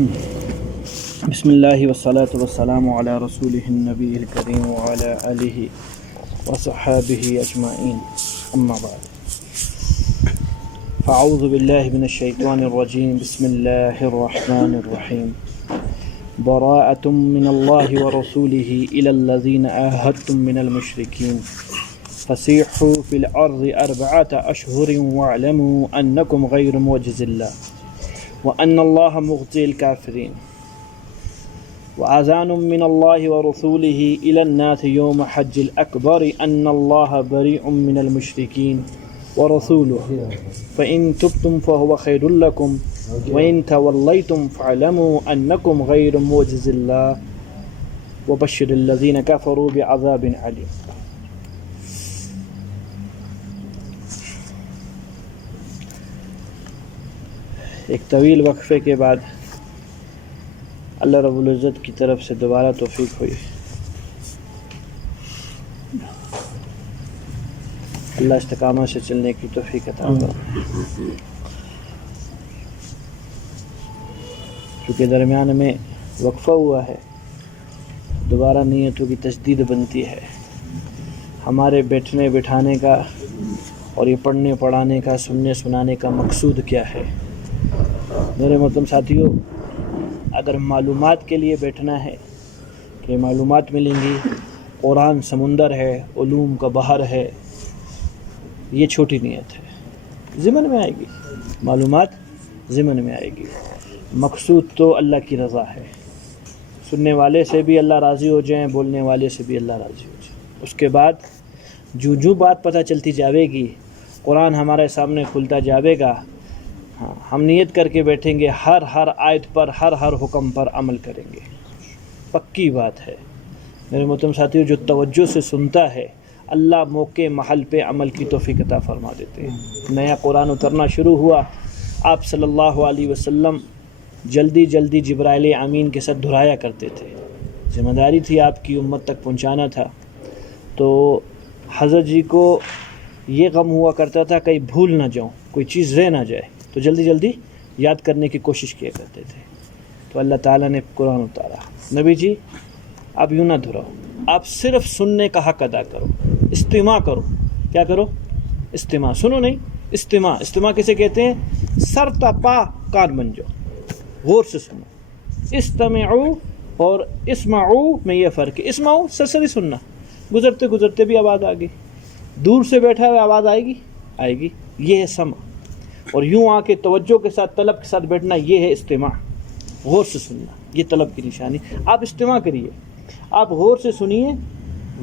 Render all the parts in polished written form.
بسم اللہ والصلاة والسلام علی رسولہ النبی الکریم وعلی آلہ وصحابہ اجمعین، اما بعد فاعوذ باللہ من الشیطان الرجیم، بسم اللہ الرحمن الرحیم، براءۃ من اللہ ورسولہ الی الذین عاہدتم من المشرکین فسیحوا فی الارض اربعۃ اشہر واعلموا انکم غیر معجز اللہ وأن الله مغزي الكافرين وأذان من الله ورسوله إلى الناس يوم حج الأكبر أن الله بريء من المشركين ورسوله فإن تبتم فهو خير لكم وإن توليتم فاعلموا أنكم غير معجز الله وبشر الذين كفروا بعذاب عليم۔ ایک طویل وقفے کے بعد اللہ رب العزت کی طرف سے دوبارہ توفیق ہوئی۔ اللہ استقامت سے چلنے کی توفیق عطا فرمائے۔ کیونکہ درمیان میں وقفہ ہوا ہے، دوبارہ نیتوں کی تجدید بنتی ہے۔ ہمارے بیٹھنے بٹھانے کا اور یہ پڑھنے پڑھانے کا، سننے سنانے کا مقصود کیا ہے؟ میرے محترم ساتھیوں، اگر معلومات کے لیے بیٹھنا ہے کہ معلومات ملیں گی، قرآن سمندر ہے، علوم کا بحر ہے، یہ چھوٹی نیت ہے، ضمن میں آئے گی، معلومات ضمن میں آئے گی۔ مقصود تو اللہ کی رضا ہے، سننے والے سے بھی اللہ راضی ہو جائیں، بولنے والے سے بھی اللہ راضی ہو جائے۔ اس کے بعد جو بات پتہ چلتی جاوے گی، قرآن ہمارے سامنے کھلتا جاوے گا، ہم نیت کر کے بیٹھیں گے، ہر آیت پر، ہر حکم پر عمل کریں گے۔ پکی بات ہے میرے محترم ساتھیوں، جو توجہ سے سنتا ہے اللہ موقع محل پہ عمل کی توفیق عطا فرما دیتے ہیں۔ نیا قرآن اترنا شروع ہوا، آپ صلی اللہ علیہ وسلم جلدی جبرائیل امین کے ساتھ دہرایا کرتے تھے، ذمہ داری تھی آپ کی امت تک پہنچانا تھا۔ تو حضرت جی کو یہ غم ہوا کرتا تھا کہیں بھول نہ جاؤں، کوئی چیز رہ نہ جائے، تو جلدی یاد کرنے کی کوشش کیا کرتے تھے۔ تو اللہ تعالیٰ نے قرآن اتارا، نبی جی آپ یوں نہ دہراؤ، آپ صرف سننے کا حق ادا کرو، استماع کرو۔ کیا کرو؟ استماع، سنو نہیں، استماع کسے کہتے ہیں؟ سر تا پا کان بن جاؤ، غور سے سنو۔ استمعوا اور اسمعوا میں یہ فرق ہے۔ اسمعوا سرسری سننا، گزرتے بھی آواز آ گئی، دور سے بیٹھا ہوا آواز آئے گی، یہ ہے سمع۔ اور یوں آ کے توجہ کے ساتھ، طلب کے ساتھ بیٹھنا، یہ ہے استماع، غور سے سننا، یہ طلب کی نشانی۔ آپ استماع کریے، آپ غور سے سنیے،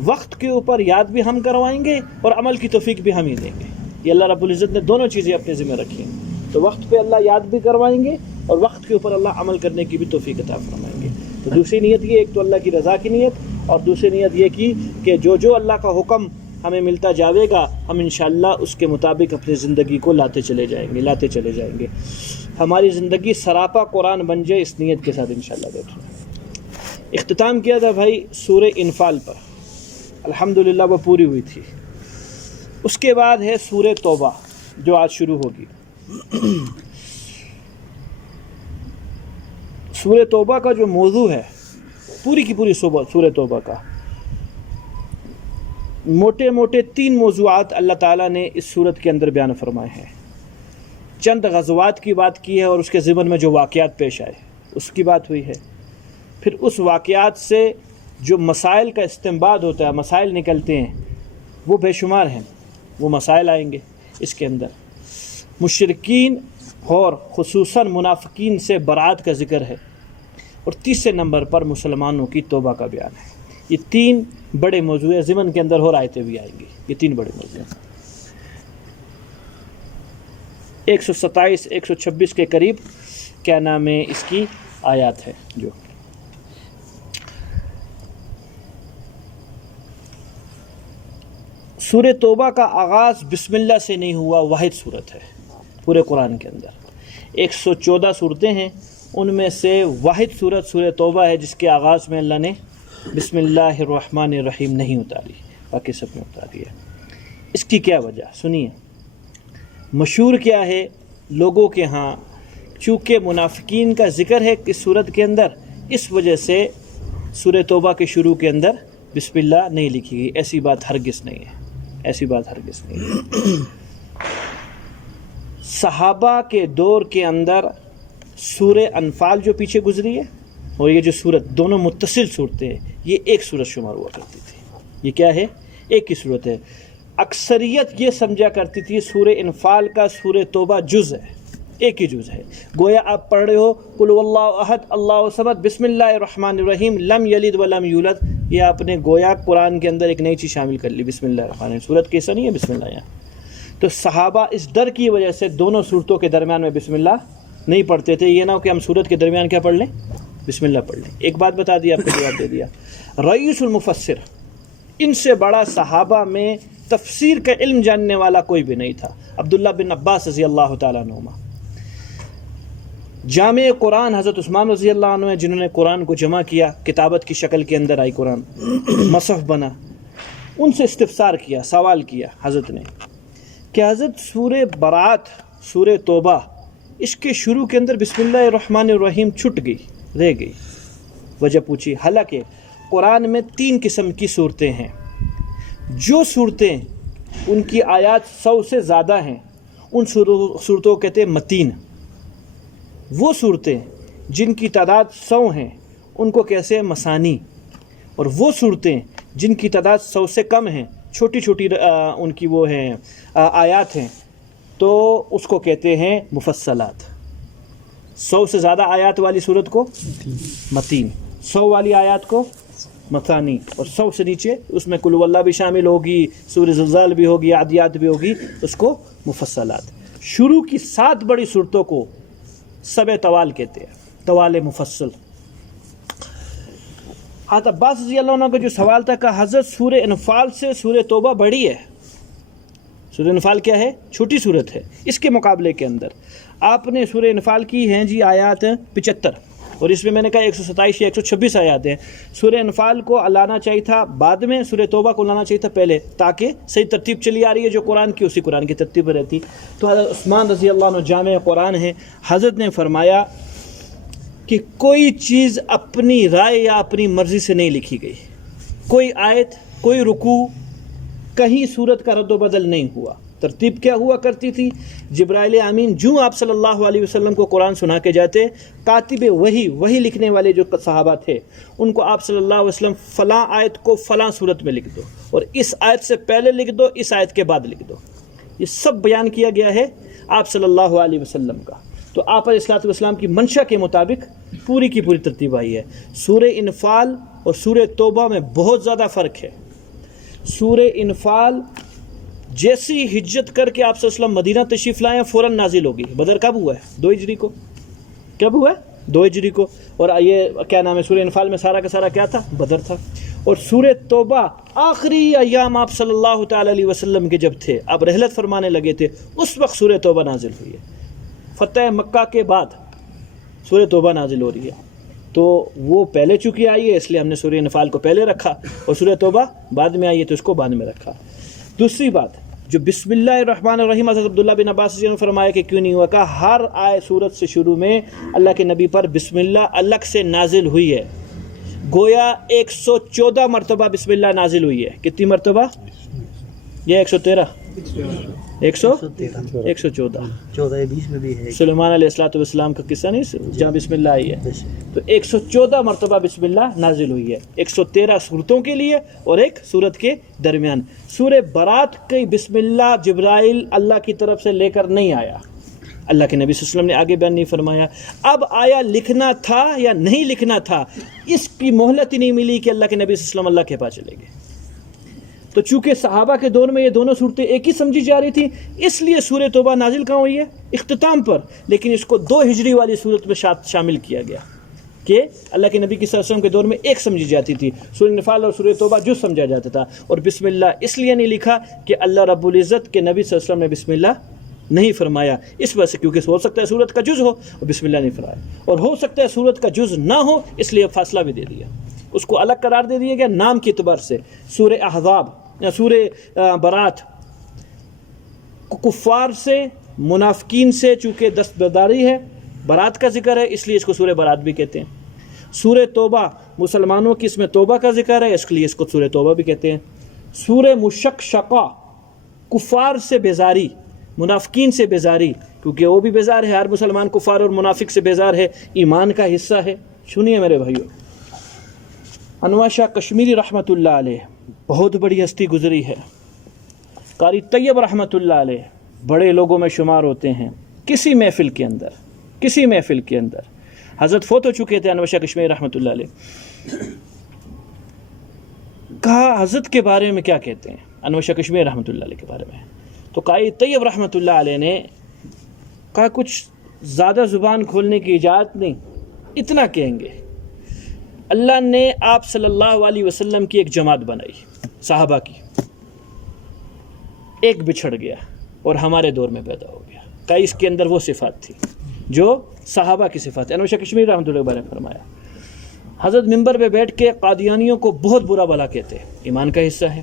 وقت کے اوپر یاد بھی ہم کروائیں گے اور عمل کی توفیق بھی ہم ہی دیں گے۔ یہ اللہ رب العزت نے دونوں چیزیں اپنے ذمہ رکھی ہیں، تو وقت پہ اللہ یاد بھی کروائیں گے اور وقت کے اوپر اللہ عمل کرنے کی بھی توفیق عطا فرمائیں گے۔ تو دوسری نیت یہ، ایک تو اللہ کی رضا کی نیت، اور دوسری نیت یہ کی کہ جو اللہ کا حکم ہمیں ملتا جاوے گا، ہم انشاءاللہ اس کے مطابق اپنی زندگی کو لاتے چلے جائیں گے۔ ہماری زندگی سراپا قرآن بن جائے، اس نیت کے ساتھ انشاءاللہ بیٹھیں۔ اختتام کیا تھا بھائی سورہ انفال پر، الحمدللہ وہ پوری ہوئی تھی۔ اس کے بعد ہے سورہ توبہ جو آج شروع ہوگی۔ سورہ توبہ کا جو موضوع ہے، پوری کی پوری سورہ توبہ کا موٹے 3 موضوعات اللہ تعالیٰ نے اس سورت کے اندر بیان فرمائے ہیں۔ چند غزوات کی بات کی ہے اور اس کے ضمن میں جو واقعات پیش آئے اس کی بات ہوئی ہے۔ پھر اس واقعات سے جو مسائل کا استنباط ہوتا ہے، مسائل نکلتے ہیں، وہ بے شمار ہیں، وہ مسائل آئیں گے اس کے اندر۔ مشرکین اور خصوصاً منافقین سے برات کا ذکر ہے، اور تیسرے نمبر پر مسلمانوں کی توبہ کا بیان ہے۔ یہ 3 بڑے موضوع ہیں، ضمن کے اندر اور آیتیں بھی آئیں گی، یہ 3 بڑے موضوع ہیں۔ 127 126 کے قریب کیا نام ہے اس کی آیات ہے۔ جو سورہ توبہ کا آغاز بسم اللہ سے نہیں ہوا، واحد صورت ہے پورے قرآن کے اندر۔ 114 صورتیں ہیں، ان میں سے واحد صورت سورہ توبہ ہے جس کے آغاز میں اللہ نے بسم اللہ الرحمن الرحیم نہیں اتاری، باقی سب میں اتاری ہے۔ اس کی کیا وجہ سنیے۔ مشہور کیا ہے لوگوں کے ہاں چونکہ منافقین کا ذکر ہے اس صورت کے اندر، اس وجہ سے سورہ توبہ کے شروع کے اندر بسم اللہ نہیں لکھی گئی. ایسی بات ہرگز نہیں ہے، ایسی بات ہرگز نہیں ہے. صحابہ کے دور کے اندر سورہ انفال جو پیچھے گزری ہے اور یہ جو صورت، دونوں متصل صورتیں ہیں، یہ ایک صورت شمار ہوا کرتی تھی. یہ کیا ہے؟ ایک ہی صورت ہے. اکثریت یہ سمجھا کرتی تھی سورہ انفال کا سورہ توبہ جز ہے، ایک ہی جز ہے. گویا آپ پڑھ رہے ہو قل هو اللہ احد اللہ الصمد بسم اللہ الرحمن الرحیم لم یلد ولم یولد، یہ آپ نے گویا قرآن کے اندر ایک نئی چیز شامل کر لی، بسم اللہ الرحمن الرحیم. صورت کیسا نہیں ہے بسم اللہ یہاں. تو صحابہ اس ڈر کی وجہ سے دونوں صورتوں کے درمیان میں بسم اللہ نہیں پڑھتے تھے. یہ نہ ہو کہ ہم صورت کے درمیان کیا پڑھ لیں؟ بسم اللہ پڑھ لیں. ایک بات بتا دی، آپ کو جواب دے دیا. رئیس المفسر، ان سے بڑا صحابہ میں تفسیر کا علم جاننے والا کوئی بھی نہیں تھا. عبداللہ بن عباس رضی اللہ تعالیٰ عنہما. جامع قرآن حضرت عثمان رضی اللہ عنہ ہیں، جنہوں نے قرآن کو جمع کیا، کتابت کی شکل کے اندر آئی قرآن، مصحف بنا. ان سے استفسار کیا، سوال کیا حضرت نے کہ حضرت سورہ برات، سورہ توبہ، اس کے شروع کے اندر بسم اللہ الرحمن الرحیم چھٹ گئی، رہ گئی. وجہ پوچھی. حالانکہ قرآن میں 3 قسم کی صورتیں ہیں. جو صورتیں ان کی آیات 100 سے زیادہ ہیں ان صورتوں کو کہتے ہیں متین. وہ صورتیں جن کی تعداد 100 ہیں ان کو کیسے ہیں مثانی. اور وہ صورتیں جن کی تعداد 100 سے کم ہیں، چھوٹی چھوٹی ان کی وہ ہیں آیات ہیں، تو اس کو کہتے ہیں مفصلات. 100 سے زیادہ آیات والی صورت کو متین، 100 والی آیات کو مثانی، اور 100 سے نیچے اس میں قل هو اللہ بھی شامل ہوگی، سورہ زلزال بھی ہوگی، عادیات بھی ہوگی، اس کو مفصلات. شروع کی 7 بڑی صورتوں کو سبع طوال کہتے ہیں، طوال مفصل. حضرت عباس رضی اللہ عنہ کا جو سوال تھا کہ حضرت سورہ انفال سے سورہ توبہ بڑی ہے. سورہ انفال کیا ہے؟ چھوٹی صورت ہے. اس کے مقابلے کے اندر آپ نے سورہ انفال کی ہیں جی آیات 75، اور اس میں میں نے کہا 127 یا 126 آیات ہیں. سورہ انفال کو لانا چاہیے تھا بعد میں، سورہ توبہ کو لانا چاہیے تھا پہلے، تاکہ صحیح ترتیب چلی آ رہی ہے جو قرآن کی اسی قرآن کی ترتیب پر رہتی. تو حضرت عثمان رضی اللہ عنہ جامع قرآن ہیں، حضرت نے فرمایا کہ کوئی چیز اپنی رائے یا اپنی مرضی سے نہیں لکھی گئی. کوئی آیت، کوئی رکوع، کہیں صورت کا رد و بدل نہیں ہوا. ترتیب کیا ہوا کرتی تھی؟ جبرائیل امین جو آپ صلی اللہ علیہ وسلم کو قرآن سنا کے جاتے، کاتب وہی لکھنے والے جو صحابہ تھے ان کو آپ صلی اللہ علیہ وسلم فلاں آیت کو فلاں صورت میں لکھ دو، اور اس آیت سے پہلے لکھ دو، اس آیت کے بعد لکھ دو. یہ سب بیان کیا گیا ہے آپ صلی اللہ علیہ وسلم کا. تو آپ علیہ الصلوۃ والسلام کی منشا کے مطابق پوری کی پوری ترتیب آئی ہے. سورہ انفال اور سورہ توبہ میں بہت زیادہ فرق ہے. سورہ انفال جیسی ہجرت کر کے آپ صلی اللہ علیہ وسلم مدینہ تشریف لائے فوراً نازل ہوگی. بدر کب ہوا ہے؟ 2 ہجری کو. کب ہوا ہے؟ 2 ہجری کو. اور یہ کیا نام ہے، سورہ انفال میں سارا کا سارا کیا تھا؟ بدر تھا. اور سورہ توبہ آخری ایام آپ صلی اللہ تعالی علیہ وسلم کے جب تھے، آپ رحلت فرمانے لگے تھے، اس وقت سورہ توبہ نازل ہوئی ہے. فتح مکہ کے بعد سورہ توبہ نازل ہو رہی ہے. تو وہ پہلے چونکہ آئی ہے اس لیے ہم نے سورہ انفال کو پہلے رکھا، اور سورہ توبہ بعد میں آئی ہے تو اس کو بعد میں رکھا. دوسری بات، جو بسم اللہ الرحمن الرحیم، حضرت عبداللہ بن عباس رضی اللہ عنہ نے فرمایا کہ کیوں نہیں ہوا، کہ ہر آئے سورت سے شروع میں اللہ کے نبی پر بسم اللہ الگ سے نازل ہوئی ہے. گویا 114 مرتبہ بسم اللہ نازل ہوئی ہے. کتنی مرتبہ؟ یہ 113 114 بیچ میں بھی ہے. سلیمان علیہ السلام کا قصہ نہیں جہاں بسم اللہ آئی ہے. تو 114 مرتبہ بسم اللہ نازل ہوئی ہے، 113 صورتوں کے لیے اور ایک صورت کے درمیان. سورہ برات کی بسم اللہ جبرائیل اللہ کی طرف سے لے کر نہیں آیا، اللہ کے نبی صلی اللہ علیہ وسلم نے آگے بیان نہیں فرمایا. اب آیا لکھنا تھا یا نہیں لکھنا تھا، اس کی مہلت ہی نہیں ملی کہ اللہ کے نبی صلی اللہ علیہ وسلم اللہ کے پاس چلے گئے. تو چونکہ صحابہ کے دور میں یہ دونوں صورتیں ایک ہی سمجھی جا رہی تھیں، اس لیے سورہ توبہ نازل کہاں ہوئی ہے؟ اختتام پر. لیکن اس کو 2 ہجری والی صورت میں شامل کیا گیا کہ اللہ کے نبی صلی اللہ علیہ وسلم کے دور میں ایک سمجھی جاتی تھی. سورہ انفال اور سورہ توبہ جو سمجھا جاتا تھا. اور بسم اللہ اس لیے نہیں لکھا کہ اللہ رب العزت کے نبی صلی اللہ علیہ وسلم نے بسم اللہ نہیں فرمایا، اس وجہ سے کیونکہ ہو سکتا ہے سورت کا جز ہو اور بسم اللہ نہیں فرمایا، اور ہو سکتا ہے سورت کا جز نہ ہو، اس لیے فاصلہ بھی دے دیا، اس کو الگ قرار دے دیا گیا نام کے اعتبار سے. سورہ احزاب یا سورہ برات کفار سے، منافقین سے چونکہ دستبرداری ہے، برات کا ذکر ہے اس لیے اس کو سورہ برات بھی کہتے ہیں. سورہ توبہ مسلمانوں کی اس میں توبہ کا ذکر ہے اس لیے اس کو سورہ توبہ بھی کہتے ہیں. سورہ مشقشقہ کفار سے بیزاری، منافقین سے بیزاری، کیونکہ وہ بھی بیزار ہے، ہر مسلمان کفار اور منافق سے بیزار ہے، ایمان کا حصہ ہے. سنیے میرے بھائیو، انور شاہ کشمیری رحمۃ اللہ علیہ بہت بڑی ہستی گزری ہے. قاری طیب رحمۃ اللہ علیہ بڑے لوگوں میں شمار ہوتے ہیں. کسی محفل کے اندر حضرت فوت ہو چکے تھے انور شاہ کشمیری رحمۃ اللہ علیہ. کہا حضرت کے بارے میں کیا کہتے ہیں انور شاہ کشمیری رحمۃ اللہ علیہ کے بارے میں؟ تو قاری طیب رحمۃ اللہ علیہ نے کہا کچھ زیادہ زبان کھولنے کی اجازت نہیں، اتنا کہیں گے اللہ نے آپ صلی اللہ علیہ وسلم کی ایک جماعت بنائی صحابہ کی، ایک بچھڑ گیا اور ہمارے دور میں پیدا ہو گیا. کہ اس کے اندر وہ صفات تھی جو صحابہ کی صفات. انور شاہ کشمیری رحمۃ اللہ علیہ نے فرمایا. حضرت ممبر پہ بیٹھ کے قادیانیوں کو بہت برا بھلا کہتے ہیں، ایمان کا حصہ ہے.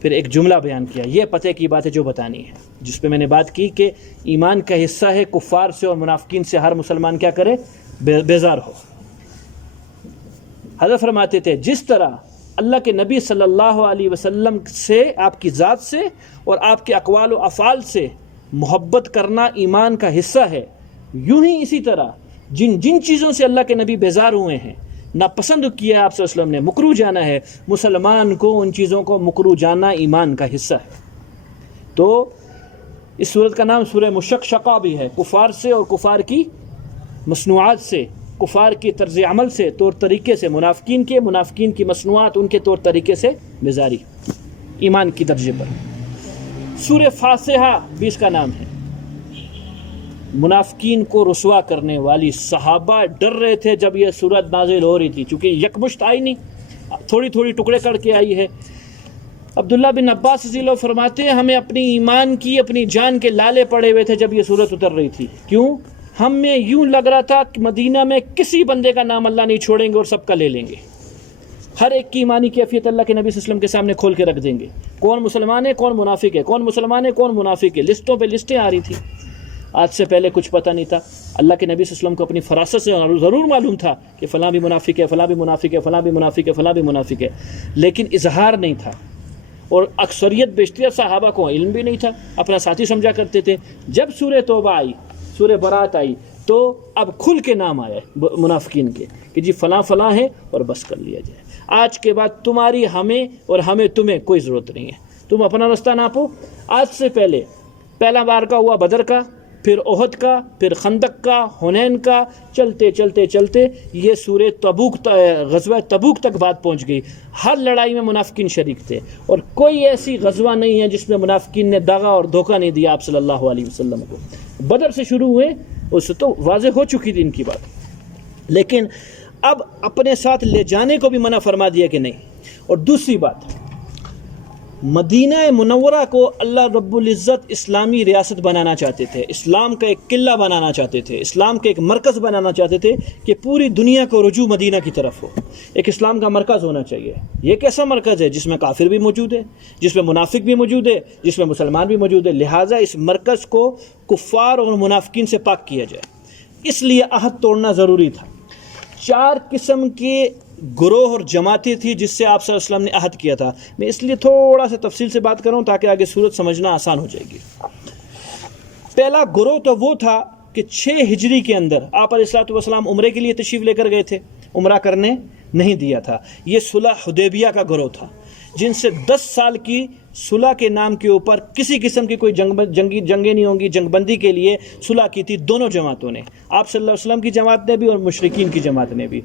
پھر ایک جملہ بیان کیا، یہ پتہ کی بات ہے جو بتانی ہے، جس پہ میں نے بات کی کہ ایمان کا حصہ ہے کفار سے اور منافقین سے ہر مسلمان کیا کرے، بیزار ہو. حضرت فرماتے تھے جس طرح اللہ کے نبی صلی اللہ علیہ وسلم سے، آپ کی ذات سے اور آپ کے اقوال و افعال سے محبت کرنا ایمان کا حصہ ہے، یوں ہی اسی طرح جن چیزوں سے اللہ کے نبی بیزار ہوئے ہیں، ناپسند کیا آپ صلی اللہ علیہ وسلم نے، مکروہ جانا ہے، مسلمان کو ان چیزوں کو مکروہ جاننا ایمان کا حصہ ہے. تو اس صورت کا نام سورہ مشقشقہ بھی ہے. کفار سے اور کفار کی مصنوعات سے، کفار کی طرز عمل سے، طور طریقے سے، منافقین کی مصنوعات، ان کے طور طریقے سے بیزاری ایمان کی درجے پر. سورہ فاتحہ بھی اس کا نام ہے. منافقین کو رسوا کرنے والی، صحابہ ڈر رہے تھے جب یہ سورت نازل ہو رہی تھی، چونکہ یکمشت آئی نہیں، تھوڑی تھوڑی ٹکڑے کر کے آئی ہے. عبداللہ بن عباس رضی اللہ فرماتے ہیں ہمیں اپنی ایمان کی، اپنی جان کے لالے پڑے ہوئے تھے جب یہ سورت اتر رہی تھی. کیوں؟ ہمیں یوں لگ رہا تھا کہ مدینہ میں کسی بندے کا نام اللہ نہیں چھوڑیں گے اور سب کا لے لیں گے. ہر ایک کی ایمانی کیفیت اللہ کے نبی صلی اللہ علیہ وسلم کے سامنے کھول کے رکھ دیں گے. کون مسلمان ہے، کون منافق ہے، کون مسلمان ہے، کون منافق ہے. لسٹوں پہ لسٹیں آ رہی تھی. آج سے پہلے کچھ پتہ نہیں تھا. اللہ کے نبی صلی اللہ علیہ وسلم کو اپنی فراست سے ضرور معلوم تھا کہ فلاں بھی منافق ہے، فلاں بھی منافق ہے، فلاں بھی منافق ہے، فلاں بھی منافق ہے، لیکن اظہار نہیں تھا. اور اکثریت بیشتر صحابہ کو علم بھی نہیں تھا، اپنا ساتھی سمجھا کرتے تھے. جب سورہ توبہ آئی، سورہ برات آئی، تو اب کھل کے نام آیا منافقین کے کہ جی فلاں فلاں ہے اور بس کر لیا جائے. آج کے بعد تمہاری ہمیں اور ہمیں تمہیں کوئی ضرورت نہیں ہے. تم اپنا رستہ ناپو. آج سے پہلے پہلا بار کا ہوا بدر کا، پھر احد کا، پھر خندق کا، حنین کا، چلتے چلتے چلتے یہ سورہ تبوک، غزوہ تبوک تک بات پہنچ گئی. ہر لڑائی میں منافقین شریک تھے اور کوئی ایسی غزوہ نہیں ہے جس میں منافقین نے دغا اور دھوکہ نہیں دیا آپ صلی اللہ علیہ وسلم کو. بدر سے شروع ہوئے اس سے تو واضح ہو چکی تھی ان کی بات، لیکن اب اپنے ساتھ لے جانے کو بھی منع فرما دیا کہ نہیں. اور دوسری بات، مدینہ منورہ کو اللہ رب العزت اسلامی ریاست بنانا چاہتے تھے، اسلام کا ایک قلعہ بنانا چاہتے تھے، اسلام کا ایک مرکز بنانا چاہتے تھے کہ پوری دنیا کو رجوع مدینہ کی طرف ہو. ایک اسلام کا مرکز ہونا چاہیے. یہ کیسا مرکز ہے جس میں کافر بھی موجود ہے، جس میں منافق بھی موجود ہے، جس میں مسلمان بھی موجود ہے. لہٰذا اس مرکز کو کفار اور منافقین سے پاک کیا جائے. اس لیے عہد توڑنا ضروری تھا. 4 قسم کے گروہ اور جماعتیں تھی جس سے آپ صلی اللہ علیہ وسلم نے عہد کیا تھا. میں اس لیے تھوڑا سا تفصیل سے بات کروں تاکہ آگے صورت سمجھنا آسان ہو جائے گی. پہلا گروہ تو وہ تھا کہ 6 ہجری کے اندر آپ علیہ الصلوۃ والسلام عمرے کے لیے تشریف لے کر گئے تھے، عمرہ کرنے نہیں دیا تھا. یہ صلح حدیبیہ کا گروہ تھا جن سے 10 سال کی صلح کے نام کے اوپر کسی قسم کی کوئی جنگیں نہیں ہوں گی. جنگ بندی کے لیے صلح کی تھی دونوں جماعتوں نے، آپ صلی اللہ علیہ وسلم کی جماعت نے بھی اور مشرکین کی جماعت نے بھی.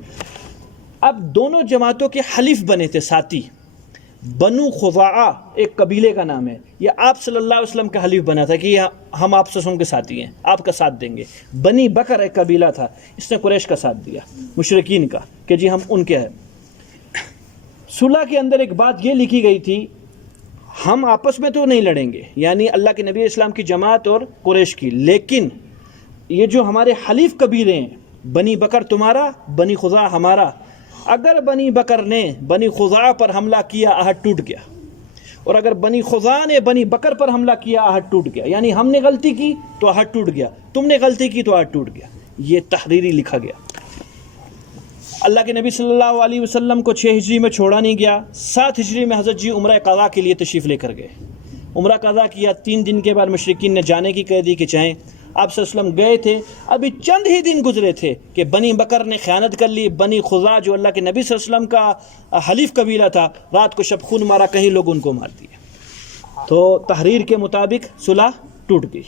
اب دونوں جماعتوں کے حلیف بنے تھے ساتھی. بنو خزاعہ ایک قبیلے کا نام ہے، یہ آپ صلی اللہ علیہ وسلم کا حلیف بنا تھا کہ ہم آپ صلی اللہ علیہ وسلم کے ساتھی ہیں، آپ کا ساتھ دیں گے. بنی بکر ایک قبیلہ تھا، اس نے قریش کا ساتھ دیا، مشرکین کا، کہ جی ہم ان کے ہیں. صلح کے اندر ایک بات یہ لکھی گئی تھی، ہم آپس میں تو نہیں لڑیں گے، یعنی اللہ کے نبی اسلام کی جماعت اور قریش کی، لیکن یہ جو ہمارے حلیف قبیلے ہیں، بنی بکر تمہارا، بنی خزاعہ ہمارا، اگر بنی بکر نے بنی خزاعہ پر حملہ کیا عہد ٹوٹ گیا، اور اگر بنی خزاعہ نے بنی بکر پر حملہ کیا عہد ٹوٹ گیا. یعنی ہم نے غلطی کی تو عہد ٹوٹ گیا، تم نے غلطی کی تو عہد ٹوٹ گیا. یہ تحریری لکھا گیا۔ اللہ کے نبی صلی اللہ علیہ وسلم کو 6 ہجری میں چھوڑا نہیں گیا، 7 ہجری میں حضرت جی عمرہ قضا کے لیے تشریف لے کر گئے، عمرہ قضا کیا۔ 3 دن کے بعد مشرکین نے جانے کی کہہ دی کہ چاہیں، آپ صلی اللہ علیہ وسلم گئے تھے، ابھی چند ہی دن گزرے تھے کہ بنی بکر نے خیانت کر لی۔ بنی خزاع جو اللہ کے نبی صلی اللہ علیہ وسلم کا حلیف قبیلہ تھا، رات کو شب خون مارا، کئی لوگ ان کو مار دیے۔ تو تحریر کے مطابق صلح ٹوٹ گئی۔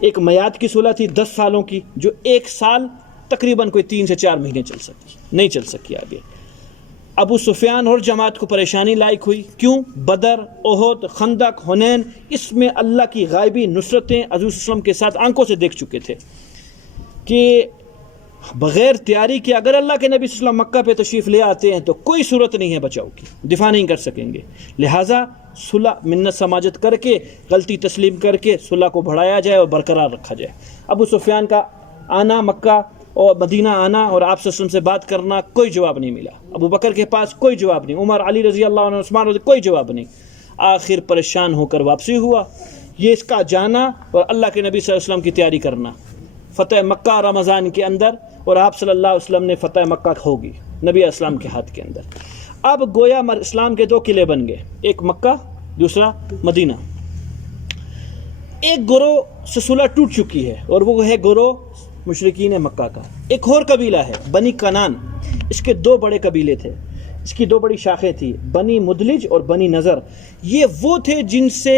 ایک میعاد کی صلح تھی 10 سالوں کی، جو 1 سال تقریباً کوئی 3 سے 4 مہینے چل سکی، نہیں چل سکی آگے۔ ابو سفیان اور جماعت کو پریشانی لاحق ہوئی، کیوں؟ بدر، احد، خندق، حنین، اس میں اللہ کی غائبی نصرتیں حضور صلی اللہ علیہ وسلم کے ساتھ آنکھوں سے دیکھ چکے تھے کہ بغیر تیاری کے اگر اللہ کے نبی صلی اللہ علیہ وسلم مکہ پہ تشریف لے آتے ہیں تو کوئی صورت نہیں ہے بچاؤ کی، دفاع نہیں کر سکیں گے، لہٰذا صلح منت سماجت کر کے، غلطی تسلیم کر کے صلح کو بڑھایا جائے اور برقرار رکھا جائے۔ ابو سفیان کا آنا مکہ اور مدینہ آنا اور آپ صلی اللہ علیہ وسلم سے بات کرنا، کوئی جواب نہیں ملا۔ ابو بکر کے پاس کوئی جواب نہیں، عمر، علی رضی اللہ عنہ، عثمان رضی، کوئی جواب نہیں۔ آخر پریشان ہو کر واپسی ہوا۔ یہ اس کا جانا اور اللہ کے نبی صلی اللہ علیہ وسلم کی تیاری کرنا، فتح مکہ رمضان کے اندر، اور آپ صلی اللہ علیہ وسلم نے فتح مکہ ہوگی نبی علیہ السلام کے ہاتھ کے اندر۔ اب گویا اسلام کے 2 قلعے بن گئے، ایک مکہ، دوسرا مدینہ۔ ایک گروہ سے صلح ٹوٹ چکی ہے اور وہ ہے گروہ مشرکین مکہ کا۔ ایک اور قبیلہ ہے بنی کنان، اس کے 2 بڑے قبیلے تھے، اس کی 2 بڑی شاخیں تھیں، بنی مدلج اور بنی نظر۔ یہ وہ تھے جن سے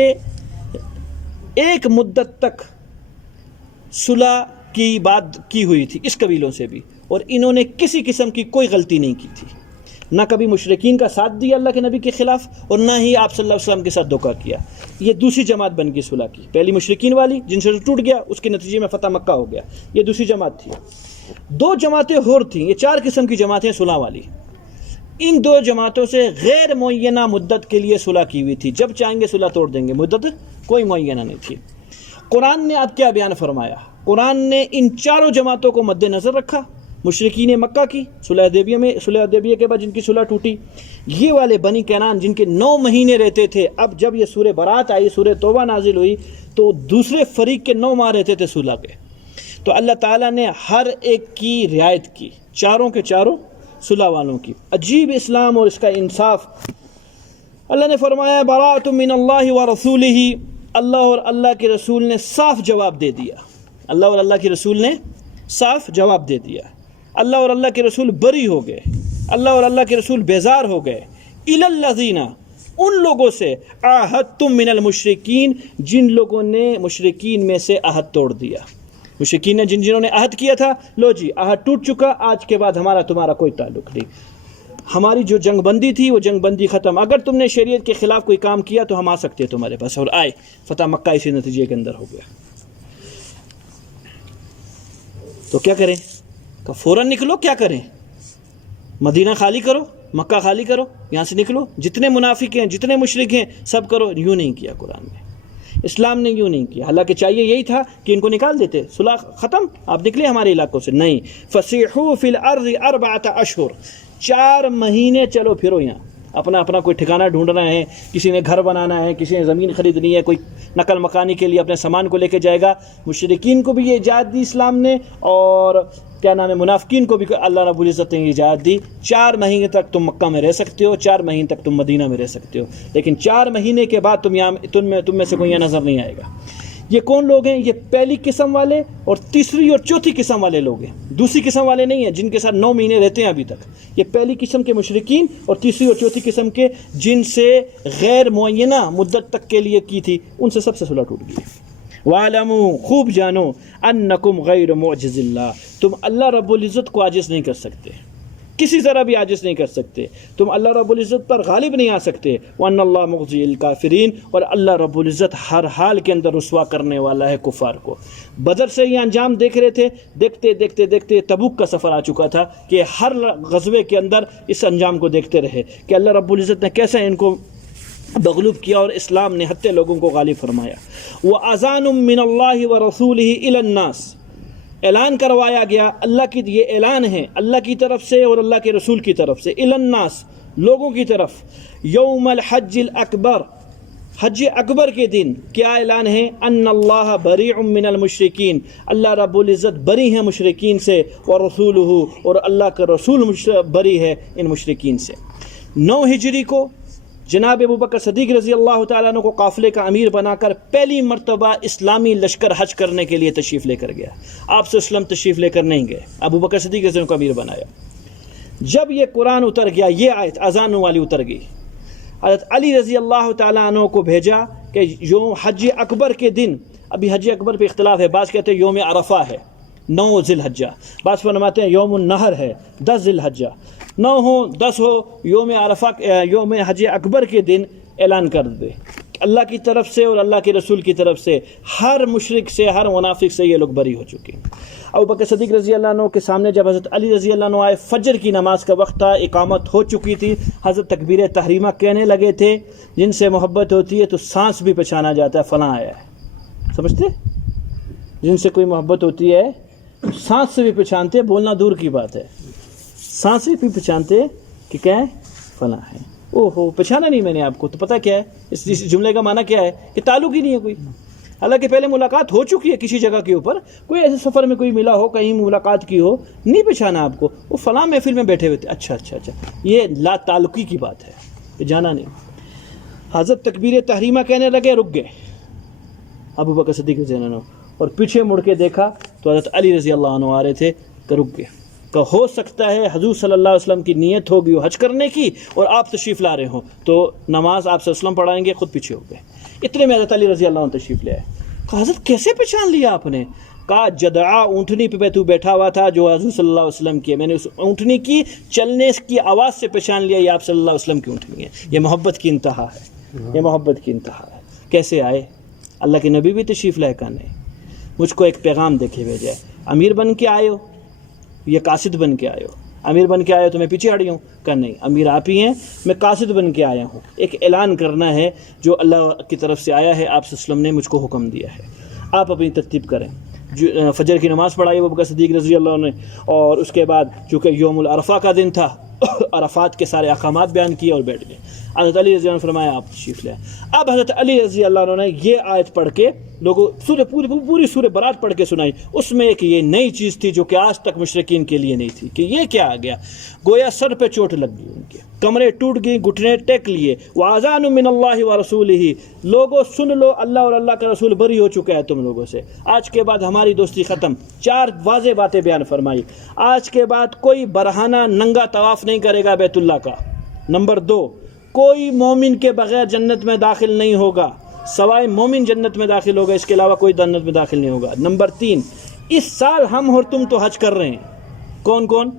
ایک مدت تک صلح کی بات کی ہوئی تھی، اس قبیلوں سے بھی، اور انہوں نے کسی قسم کی کوئی غلطی نہیں کی تھی، نہ کبھی مشرکین کا ساتھ دیا اللہ کے نبی کے خلاف، اور نہ ہی آپ صلی اللہ علیہ وسلم کے ساتھ دھوکہ کیا۔ یہ دوسری جماعت بن گئی صلح کی، پہلی مشرکین والی جن سے ٹوٹ گیا، اس کے نتیجے میں فتح مکہ ہو گیا، یہ دوسری جماعت تھی۔ 2 جماعتیں اور تھیں، یہ 4 قسم کی جماعتیں صلح والی۔ ان 2 جماعتوں سے غیر معینہ مدت کے لیے صلح کی ہوئی تھی، جب چاہیں گے صلح توڑ دیں گے، مدت کوئی معینہ نہیں تھی۔ قرآن نے اب کیا بیان فرمایا؟ قرآن نے ان 4 جماعتوں کو مد نظر رکھا، مشرکین مکہ کی صلح حدیبیہ کے بعد جن کی صلح ٹوٹی، یہ والے بنی کنان جن کے 9 مہینے رہتے تھے۔ اب جب یہ سورہ برات آئی، سورہ توبہ نازل ہوئی، تو دوسرے فریق کے 9 ماہ رہتے تھے صلح کے، تو اللہ تعالیٰ نے ہر ایک کی رعایت کی، 4 کے 4 صلح والوں کی۔ عجیب اسلام اور اس کا انصاف۔ اللہ نے فرمایا براءۃ من اللہ ورسولہ، اللہ اور اللہ کے رسول نے صاف جواب دے دیا، اللہ اور اللہ کے رسول نے صاف جواب دے دیا، اللہ اور اللہ کے رسول بری ہو گئے، اللہ اور اللہ کے رسول بیزار ہو گئے۔ الی الذین، ان لوگوں سے، عاہدتم من المشرکین، جن لوگوں نے مشرکین میں سے عہد توڑ دیا۔ مشرکین نے جنہوں نے عہد کیا تھا، لو جی عہد ٹوٹ چکا، آج کے بعد ہمارا تمہارا کوئی تعلق نہیں، ہماری جو جنگ بندی تھی وہ جنگ بندی ختم، اگر تم نے شریعت کے خلاف کوئی کام کیا تو ہم آ سکتے ہیں تمہارے پاس، اور آئے۔ فتح مکہ اسی نتیجے کے اندر ہو گیا۔ تو کیا کریں؟ کہ فوراً نکلو، کیا کریں؟ مدینہ خالی کرو، مکہ خالی کرو، یہاں سے نکلو، جتنے منافق ہیں، جتنے مشرک ہیں، سب کرو۔ یوں نہیں کیا قرآن نے، اسلام نے یوں نہیں کیا۔ حالانکہ چاہیے یہی تھا کہ ان کو نکال دیتے، صلح ختم، آپ نکلے ہمارے علاقوں سے، نہیں۔ فسیحوا فی الارض 4 اشہر، 4 مہینے چلو پھرو یہاں، اپنا کوئی ٹھکانہ ڈھونڈنا ہے، کسی نے گھر بنانا ہے، کسی نے زمین خریدنی ہے، کوئی نقل مکانی کے لیے اپنے سامان کو لے کے جائے گا۔ مشرکین کو بھی یہ اجازت دی اسلام نے، اور کیا نام ہے، منافقین کو بھی اللہ رب العزت نے اجازت دی۔ 4 مہینے تک تم مکہ میں رہ سکتے ہو، 4 مہینے تک تم مدینہ میں رہ سکتے ہو، لیکن 4 مہینے کے بعد تم میں سے کوئی یہاں نظر نہیں آئے گا۔ یہ کون لوگ ہیں؟ یہ پہلی قسم والے اور تیسری اور چوتھی قسم والے لوگ ہیں، دوسری قسم والے نہیں ہیں جن کے ساتھ 9 مہینے رہتے ہیں ابھی تک۔ یہ پہلی قسم کے مشرکین اور تیسری اور چوتھی قسم کے جن سے غیر معینہ مدت تک کے لیے کی تھی، ان سے سب سے صلح ٹوٹ گئی۔ وَاعْلَمُوا، خوب جانو، أَنَّكُمْ غَيْرُ مُعْجِزِ اللَّهِ، تم اللہ رب العزت کو عاجز نہیں کر سکتے، کسی طرح بھی عاجز نہیں کر سکتے، تم اللہ رب العزت پر غالب نہیں آ سکتے۔ وَأَنَّ اللَّهَ مُخْزِيُ الْكَافِرِينَ، اور اللہ رب العزت ہر حال کے اندر رسوا کرنے والا ہے کفار کو۔ بدر سے یہ انجام دیکھ رہے تھے، دیکھتے دیکھتے دیکھتے تبوک کا سفر آ چکا تھا کہ ہر غزوے کے اندر اس انجام کو دیکھتے رہے کہ اللہ رب العزت نے کیسے ان کو مغلوب کیا اور اسلام نے حتیٰ لوگوں کو غالب فرمایا۔ وَأَذَانٌ مِّنَ اللَّهِ وَرَسُولِهِ إِلَى النَّاسِ، اعلان کروایا گیا، اللہ کی یہ اعلان ہے اللہ کی طرف سے اور اللہ کے رسول کی طرف سے، إِلَى النَّاسِ، لوگوں کی طرف، یوم الحج الاکبر، حج اکبر کے دن کیا اعلان ہے؟ ان اللہ بریء من المشرکین، اللہ رب العزت بری ہیں مشرکین سے، ورسولہ، اور اللہ کا رسول بری ہے ان مشرکین سے۔ 9 ہجری کو جناب ابوبکر صدیق رضی اللہ تعالیٰ عنہ کو قافلے کا امیر بنا کر پہلی مرتبہ اسلامی لشکر حج کرنے کے لیے تشریف لے کر گیا۔ آپ صلی اللہ علیہ وسلم تشریف لے کر نہیں گئے، ابوبکر صدیق رضی اللہ عنہ کو امیر بنایا۔ جب یہ قرآن اتر گیا، یہ آیت اذان والی اتر گئی، حضرت علی رضی اللہ تعالیٰ عنہ کو بھیجا کہ یوم حج اکبر کے دن، ابھی حج اکبر پہ اختلاف ہے، بعض کہتے ہیں یوم عرفہ ہے 9 ذی الحجہ، بعض فرماتے ہیں یوم النحر ہے 10 ذی الحجہ، 9 ہو 10 ہو، یوم عرفہ یوم حج اکبر کے دن اعلان کر دے۔ اللہ کی طرف سے اور اللہ کے رسول کی طرف سے ہر مشرک سے، ہر منافق سے یہ لوگ بری ہو چکے ہیں۔ ابوبکر صدیق رضی اللہ عنہ کے سامنے جب حضرت علی رضی اللہ عنہ آئے، فجر کی نماز کا وقت تھا، اقامت ہو چکی تھی، حضرت تکبیر تحریمہ کہنے لگے تھے، جن سے محبت ہوتی ہے تو سانس بھی پہچانا جاتا ہے فلاں آیا ہے، سمجھتے؟ جن سے کوئی محبت ہوتی ہے سانس سے بھی پہچانتے، بولنا دور کی بات ہے، سانس سے بھی پہچانتے کہ کیا ہے، فلاں ہے۔ اوہو، پہچانا نہیں میں نے آپ کو، تو پتہ کیا ہے اس جملے کا معنی کیا ہے کہ تعلق ہی نہیں ہے کوئی، حالانکہ پہلے ملاقات ہو چکی ہے کسی جگہ کے اوپر، کوئی ایسے سفر میں کوئی ملا ہو، کہیں ملاقات کی ہو، نہیں پہچانا آپ کو، وہ فلاں محفل میں بیٹھے ہوئے تھے، اچھا، یہ لا تعلقی کی بات ہے، پہچانا نہیں۔ حضرت تکبیر تحریمہ کہنے لگے، رک گئے ابوبکر صدیق رضی اللہ عنہ، اور پیچھے مڑ کے دیکھا تو حضرت علی رضی اللہ عنہ آ رہے تھے، کہ رک گئے، کہ ہو سکتا ہے حضور صلی اللہ علیہ وسلم کی نیت ہوگی وہ حج کرنے کی، اور آپ تشریف لا رہے ہوں تو نماز آپ صلی اللہ علیہ وسلم پڑھائیں گے، خود پیچھے ہو گئے۔ اتنے میں حضرت علی رضی اللہ عنہ تشریف لے آئے۔ کہا حضرت کیسے پہچان لیا آپ نے؟ کہا جدعا اونٹنی پہ تو بیٹھا ہوا تھا جو حضور صلی اللہ علیہ وسلم کی ہے، میں نے اس اونٹنی کی چلنے کی آواز سے پہچان لیا یہ آپ صلی اللہ علیہ وسلم کی اونٹنی ہے۔ یہ محبت کی انتہا ہے، یہ محبت کی انتہا ہے۔ کیسے آئے؟ اللہ کے نبی بھی تشریف لائے کا نہیں، مجھ کو ایک پیغام دیکھے بھیجا ہے، امیر بن کے آئے ہو یا قاصد بن کے آئے ہو؟ امیر بن کے آئے ہو تو میں پیچھے ہٹ ہوں؟ کہ نہیں، امیر آپ ہی ہیں، میں قاصد بن کے آیا ہوں، ایک اعلان کرنا ہے جو اللہ کی طرف سے آیا ہے، آپ صلی اللہ علیہ وسلم نے مجھ کو حکم دیا ہے، آپ اپنی ترتیب کریں۔ فجر کی نماز پڑھائی ابوبکر صدیق رضی اللہ عنہ نے، اور اس کے بعد چونکہ یوم العرفہ کا دن تھا، عرفات کے سارے احکامات بیان کیے اور بیٹھ گئے۔ حضرت علی رضی اللہ عنہ نے فرمایا آپ تشریف لے۔ اب حضرت علی رضی اللہ عنہ نے یہ آیت پڑھ کے لوگوں پوری سورہ برات پڑھ کے سنائی، اس میں ایک یہ نئی چیز تھی جو کہ آج تک مشرکین کے لیے نہیں تھی، کہ یہ کیا آ گیا؟ گویا سر پہ چوٹ لگ گئی، ان کے کمرے ٹوٹ گئی، گھٹنے ٹیک لیے۔ وَأَذَانٌ مِّنَ اللَّهِ وَرَسُولِهِ، لوگوں سن لو، اللہ اور اللہ کا رسول بری ہو چکا ہے تم لوگوں سے، آج کے بعد ہماری دوستی ختم۔ 4 واضح باتیں بیان فرمائی۔ آج کے بعد کوئی برہنہ ننگا طواف نہیں کرے گا بیت اللہ کا۔ نمبر 2، کوئی مومن کے بغیر جنت میں داخل نہیں ہوگا، سوائے مومن جنت میں داخل ہوگا، اس کے علاوہ کوئی جنت میں داخل نہیں ہوگا۔ نمبر 3، اس سال ہم اور تم تو حج کر رہے ہیں، کون کون؟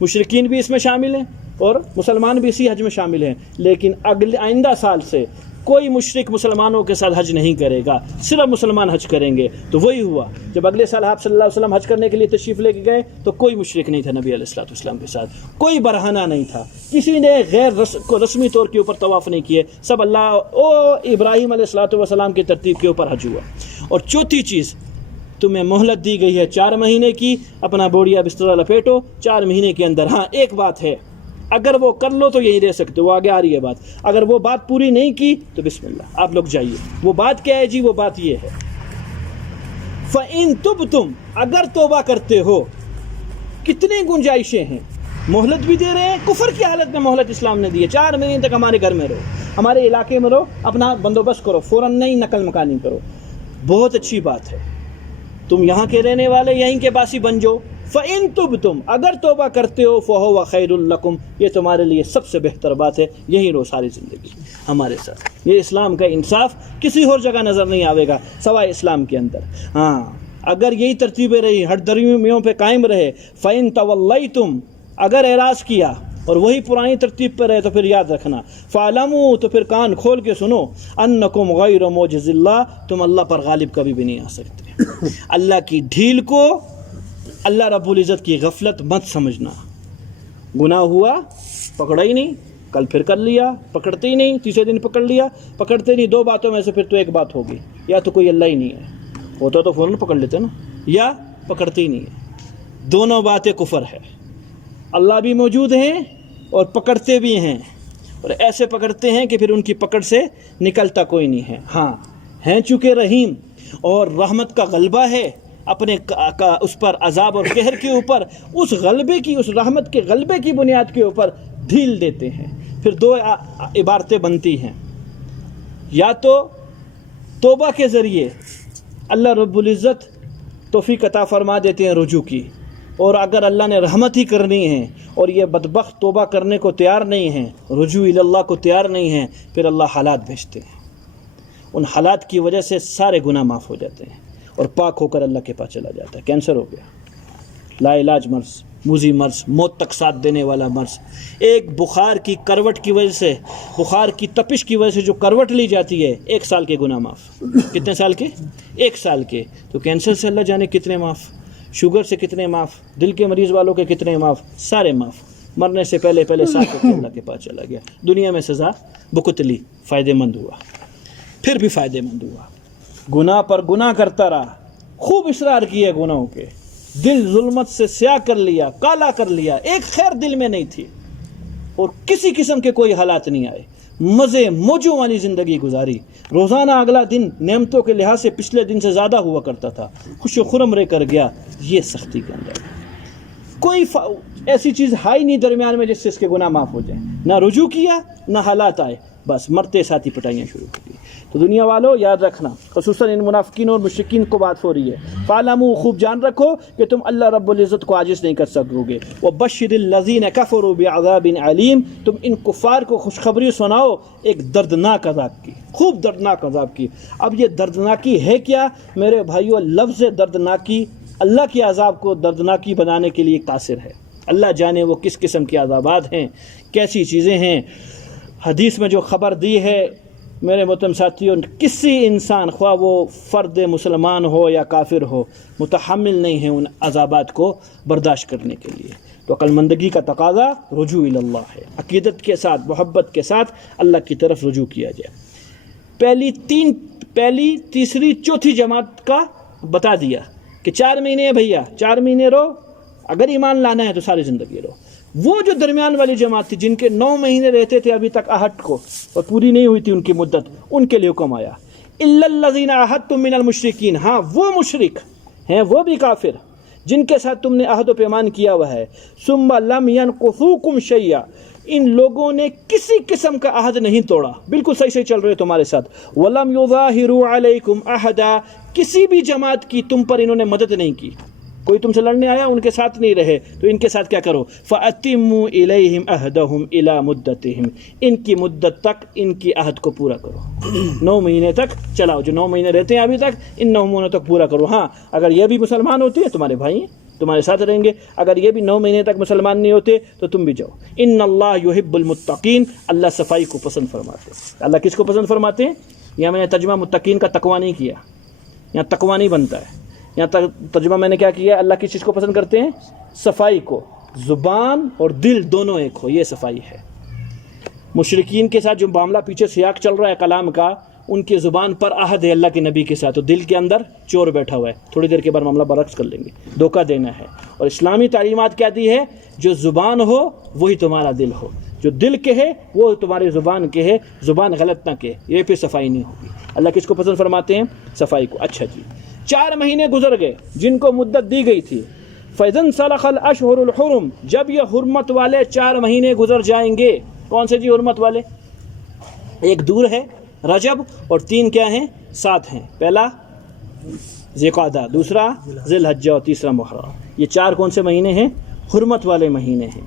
مشرکین بھی اس میں شامل ہیں اور مسلمان بھی اسی حج میں شامل ہیں، لیکن آئندہ سال سے کوئی مشرک مسلمانوں کے ساتھ حج نہیں کرے گا، صرف مسلمان حج کریں گے۔ تو وہی ہوا جب اگلے سال آپ صلی اللہ علیہ وسلم حج کرنے کے لیے تشریف لے کے گئے تو کوئی مشرک نہیں تھا نبی علیہ الصلوۃ والسلام کے ساتھ، کوئی برہنہ نہیں تھا، کسی نے غیر رسمی طور کے اوپر طواف نہیں کیے، سب اللہ ابراہیم علیہ الصلوۃ والسلام کی ترتیب کے اوپر حج ہوا۔ اور چوتھی چیز، تمہیں مہلت دی گئی ہے 4 مہینے کی، اپنا بوڑیا بستر لپیٹو 4 مہینے کے اندر۔ ہاں ایک بات ہے، اگر وہ کر لو تو یہیں رہ سکتے، وہ آگے آ رہی ہے بات، اگر وہ بات پوری نہیں کی تو بسم اللہ آپ لوگ جائیے۔ وہ بات کیا ہے جی؟ وہ بات یہ ہے، فَإِن تُبْتُمْ، اگر توبہ کرتے ہو، کتنی گنجائشیں ہیں، مہلت بھی دے رہے ہیں، کفر کی حالت میں مہلت اسلام نے دی ہے، 4 مہینے تک ہمارے گھر میں رہو، ہمارے علاقے میں رہو، اپنا بندوبست کرو، فوراً نہیں نقل مکانی کرو۔ بہت اچھی بات ہے، تم یہاں کے رہنے والے، یہیں کے باسی بن جاؤ۔ فَإِن تُبْتُمْ، اگر توبہ کرتے ہو، فَهُوَ خَيْرٌ لَكُمْ، یہ تمہارے لیے سب سے بہتر بات ہے، یہی رہو ساری زندگی ہمارے ساتھ۔ یہ اسلام کا انصاف کسی اور جگہ نظر نہیں آئے گا سوائے اسلام کے اندر۔ ہاں اگر یہی ترتیبیں رہی، ہٹ دریوں پہ قائم رہے، فَإِن تَوَلَّيْتُمْ، اگر اعراض کیا اور وہی پرانی ترتیب پہ رہے تو پھر یاد رکھنا، فَاعْلَمُوا، تو پھر کان کھول کے سنو، أَنَّكُمْ غَيْرُ مُعْجِزِ اللَّهِ، تم اللہ پر غالب کبھی بھی نہیں آ سکتے۔ اللہ کی ڈھیل کو اللہ رب العزت کی غفلت مت سمجھنا۔ گناہ ہوا، پکڑا ہی نہیں، کل پھر کر لیا، پکڑتے ہی نہیں، تیسرے دن پکڑ لیا، پکڑتے نہیں، 2 باتوں میں سے پھر تو ایک بات ہوگی، یا تو کوئی اللہ ہی نہیں ہے، ہوتا تو فوراً پکڑ لیتے نا، یا پکڑتے ہی نہیں ہے، دونوں باتیں کفر ہے۔ اللہ بھی موجود ہیں اور پکڑتے بھی ہیں، اور ایسے پکڑتے ہیں کہ پھر ان کی پکڑ سے نکلتا کوئی نہیں ہے۔ ہاں ہیں چونکہ رحیم اور رحمت کا غلبہ ہے اپنے اس پر عذاب اور قہر کے اوپر، اس غلبے کی، اس رحمت کے غلبے کی بنیاد کے اوپر ڈھیل دیتے ہیں۔ پھر دو عبارتیں بنتی ہیں، یا تو توبہ کے ذریعے اللہ رب العزت توفیق عطا فرما دیتے ہیں رجوع کی، اور اگر اللہ نے رحمت ہی کرنی ہے اور یہ بدبخت توبہ کرنے کو تیار نہیں ہیں، رجوع الی اللہ کو تیار نہیں ہیں، پھر اللہ حالات بھیجتے ہیں۔ ان حالات کی وجہ سے سارے گناہ معاف ہو جاتے ہیں اور پاک ہو کر اللہ کے پاس چلا جاتا ہے۔ کینسر ہو گیا، لا علاج مرض، موذی مرض، موت تک ساتھ دینے والا مرض، ایک بخار کی کروٹ کی وجہ سے، بخار کی تپش کی وجہ سے جو کروٹ لی جاتی ہے، 1 سال کے گناہ معاف۔ کتنے سال کے؟ 1 سال کے۔ تو کینسر سے اللہ جانے کتنے معاف، شوگر سے کتنے معاف، دل کے مریض والوں کے کتنے معاف، سارے معاف۔ مرنے سے پہلے ساتھ ہو کے اللہ کے پاس چلا گیا، دنیا میں سزا بکت لی، فائدہ مند ہوا، پھر بھی فائدہ مند ہوا۔ گناہ پر گناہ کرتا رہا، خوب اصرار کیا گناہوں کے، دل ظلمت سے سیاہ کر لیا، کالا کر لیا، ایک خیر دل میں نہیں تھی، اور کسی قسم کے کوئی حالات نہیں آئے، مزے موجوں والی زندگی گزاری، روزانہ اگلا دن نعمتوں کے لحاظ سے پچھلے دن سے زیادہ ہوا کرتا تھا، خوش و خرم رہ کر گیا۔ یہ سختی کے اندر کوئی ایسی چیز ہائی نہیں درمیان میں جس سے اس کے گناہ معاف ہو جائیں، نہ رجوع کیا نہ حالات آئے، بس مرتے ساتھ ہی پٹائیاں شروع کر دی۔ تو دنیا والوں یاد رکھنا، خصوصاً ان منافقین اور مشرکین کو بات ہو رہی ہے، فَاعْلَمُوا، خوب جان رکھو کہ تم اللہ رب العزت کو عاجز نہیں کر سکو گے۔ وَبَشِّرِ الَّذِينَ كَفَرُوا بِعَذَابٍ عَلِيمٍ، تم ان کفار کو خوشخبری سناؤ ایک دردناک عذاب کی، خوب دردناک عذاب کی۔ اب یہ دردناکی ہے کیا میرے بھائیو؟ لفظ دردناکی اللہ کے عذاب کو دردناکی بنانے کے لیے قاصر ہے۔ اللہ جانے وہ کس قسم کے عذابات ہیں، کیسی چیزیں ہیں۔ حدیث میں جو خبر دی ہے میرے محترم ساتھیوں، کسی انسان خواہ وہ فرد مسلمان ہو یا کافر ہو متحمل نہیں ہے ان عذابات کو برداشت کرنے کے لیے۔ تو عقل مندگی کا تقاضا رجوع الی اللہ ہے، عقیدت کے ساتھ، محبت کے ساتھ اللہ کی طرف رجوع کیا جائے۔ پہلی تیسری چوتھی جماعت کا بتا دیا کہ 4 مہینے بھیا، 4 مہینے رہو، اگر ایمان لانا ہے تو ساری زندگی رہو۔ وہ جو درمیان والی جماعت تھی جن کے 9 مہینے رہتے تھے ابھی تک عہد کو اور پوری نہیں ہوئی تھی ان کی مدت، ان کے لیے حکم آیا اِلَّا الَّذِينَ عَاهَدتُّم مِّنَ الْمُشْرِكِينَ، ہاں وہ مشرک ہیں، وہ بھی کافر جن کے ساتھ تم نے عہد و پیمان کیا ہوا ہے، ثُمَّ لَمْ يَنْقُضُوكُمْ شَيْئًا، ان لوگوں نے کسی قسم کا عہد نہیں توڑا، بالکل صحیح چل رہے تمہارے ساتھ، وَلَمْ يُظَاهِرُوا عَلَيْكُمْ أَحَدًا، کسی بھی جماعت کی تم پر انہوں نے مدد نہیں کی، کوئی تم سے لڑنے آیا ان کے ساتھ نہیں رہے، تو ان کے ساتھ کیا کرو؟ فَأَتِمُّوا إِلَيْهِمْ عَهْدَهُمْ إِلَى مُدَّتِهِمْ، ان کی مدت تک ان کی عہد کو پورا کرو، 9 مہینے تک چلاؤ، جو 9 مہینے رہتے ہیں ابھی تک ان 9 مہینوں تک پورا کرو۔ ہاں اگر یہ بھی مسلمان ہوتے ہیں تمہارے بھائی ہیں، تمہارے ساتھ رہیں گے، اگر یہ بھی 9 مہینے تک مسلمان نہیں ہوتے تو تم بھی جاؤ۔ ان اللہ یحب المتقین، اللہ صفائی کو پسند فرماتے ہیں۔ اللہ کس کو پسند فرماتے ہیں؟ یہاں میں نے ترجمہ متقین کا تقوی نہیں کیا، یہاں تقوی نہیں بنتا ہے، یہاں ترجمہ میں نے کیا کیا ہے؟ اللہ کس چیز کو پسند کرتے ہیں؟ صفائی کو، زبان اور دل دونوں ایک ہو، یہ صفائی ہے۔ مشرکین کے ساتھ جو معاملہ پیچھے سیاق چل رہا ہے کلام کا، ان کی زبان پر عہد ہے اللہ کے نبی کے ساتھ، تو دل کے اندر چور بیٹھا ہوا ہے، تھوڑی دیر کے بعد معاملہ برعکس کر لیں گے، دھوکہ دینا ہے۔ اور اسلامی تعلیمات کیا دی ہے؟ جو زبان ہو وہی تمہارا دل ہو، جو دل کہے وہ تمہاری زبان کہے، زبان غلط نہ کہے، یہ پھر صفائی نہیں ہوگی۔ اللہ کس کو پسند فرماتے ہیں؟ صفائی کو۔ اچھا جی، 4 مہینے گزر گئے جن کو مدت دی گئی تھی، فَإِذَا انْسَلَخَ الْأَشْهُرُ الْحُرُمُ، جب یہ حرمت والے 4 مہینے گزر جائیں گے۔ کون سے جی حرمت والے؟ ایک دور ہے رجب، اور 3 کیا ہیں؟ 7 ہیں، پہلا ذی القعدہ، دوسرا ذی الحجہ اور تیسرا محرم۔ یہ 4 کون سے مہینے ہیں؟ حرمت والے مہینے ہیں۔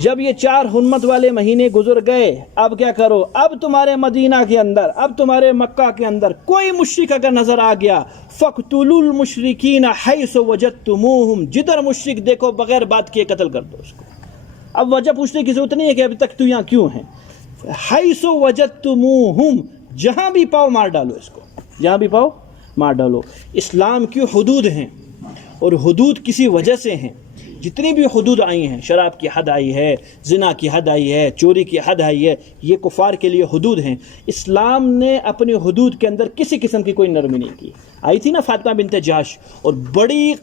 جب یہ 4 حرمت والے مہینے گزر گئے، اب کیا کرو؟ اب تمہارے مدینہ کے اندر، اب تمہارے مکہ کے اندر کوئی مشرک اگر نظر آ گیا، فَاقْتُلُوا الْمُشْرِكِينَ حَيْثُ وَجَدتُّمُوهُمْ، جدھر مشرک دیکھو بغیر بات کیے قتل کر دو اس کو۔ اب وجہ پوچھنے کی ضرورت نہیں ہے کہ ابھی تک تو یہاں کیوں ہیں، حَيْثُ وَجَدتُّمُوهُمْ، جہاں بھی پاؤ مار ڈالو اس کو، جہاں بھی پاؤ مار ڈالو۔ اسلام کی حدود ہیں، اور حدود کسی وجہ سے ہیں۔ جتنی بھی حدود آئی ہیں، شراب کی حد آئی ہے، زنا کی حد آئی ہے، چوری کی حد آئی ہے، یہ کفار کے لیے حدود ہیں۔ اسلام نے اپنی حدود کے اندر کسی قسم کی کوئی نرمی نہیں کی۔ آئی تھی نا فاطمہ بنت جحش، اور بڑی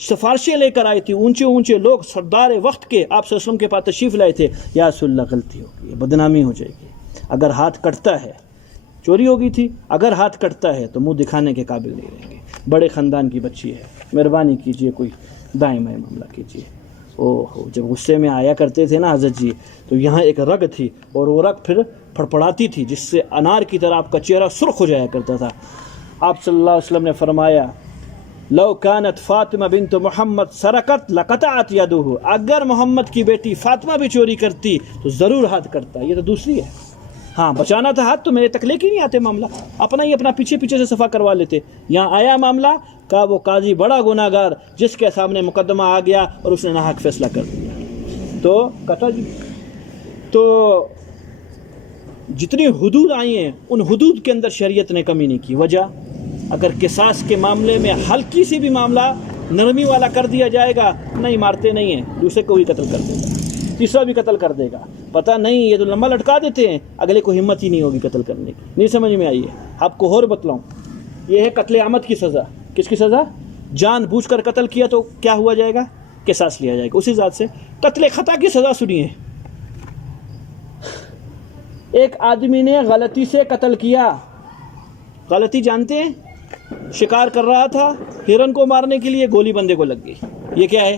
سفارشیں لے کر آئی تھی، اونچے اونچے لوگ سردار وقت کے آپ صلی اللہ علیہ وسلم کے پاس تشریف لائے تھے، یا رسول اللہ غلطی ہوگی، بدنامی ہو جائے گی، اگر ہاتھ کٹتا ہے، چوری ہو گئی تھی، اگر ہاتھ کٹتا ہے تو منہ دکھانے کے قابل نہیں رہیں گے، بڑے خاندان کی بچی ہے، مہربانی کیجئے کوئی دائیں بائیں معاملہ کیجئے۔ اوہ جب غصے میں آیا کرتے تھے نا حضرت جی، تو یہاں ایک رگ تھی اور وہ رگ پھر پھڑپڑاتی تھی، جس سے انار کی طرح آپ کا چہرہ سرخ ہو جایا کرتا تھا۔ آپ صلی اللہ علیہ وسلم نے فرمایا لو کانت فاطمہ بنت محمد سرقت لقطعت یدہ، اگر محمد کی بیٹی فاطمہ بھی چوری کرتی تو ضرور ہاتھ کٹتا۔ یہ تو دوسری ہے، ہاں بچانا تھا ہاتھ تو میرے تک لے کے نہیں آتے معاملہ، اپنا ہی اپنا پیچھے پیچھے سے صفا کروا لیتے۔ یہاں آیا معاملہ کا وہ قاضی بڑا گناہ گار جس کے سامنے مقدمہ آ گیا اور اس نے ناحق فیصلہ کر دیا تو کٹا جی۔ تو جتنی حدود آئی ہیں ان حدود کے اندر شریعت نے کمی نہیں کی۔ وجہ اگر قصاص کے معاملے میں ہلکی سی بھی معاملہ نرمی والا کر دیا جائے گا، نہیں مارتے نہیں ہیں، دوسرے کو بھی قتل کر دے گا، تیسرا بھی قتل کر دے گا، پتہ نہیں یہ تو لمبا لٹکا دیتے ہیں، اگلے کو ہمت ہی نہیں ہوگی قتل کرنے کی۔ نہیں سمجھ میں آئی ہے؟ آپ کو اور بتلاؤں، یہ ہے قتل عمد کی سزا۔ کس کی سزا؟ جان بوجھ کر قتل کیا تو کیا ہوا جائے گا؟ قصاص لیا جائے گا۔ اسی ذات سے قتل خطا کی سزا سنیے، ایک آدمی نے غلطی سے قتل کیا، غلطی جانتے ہیں؟ شکار کر رہا تھا، ہرن کو مارنے کے لیے گولی بندے کو لگ گئی، یہ کیا ہے؟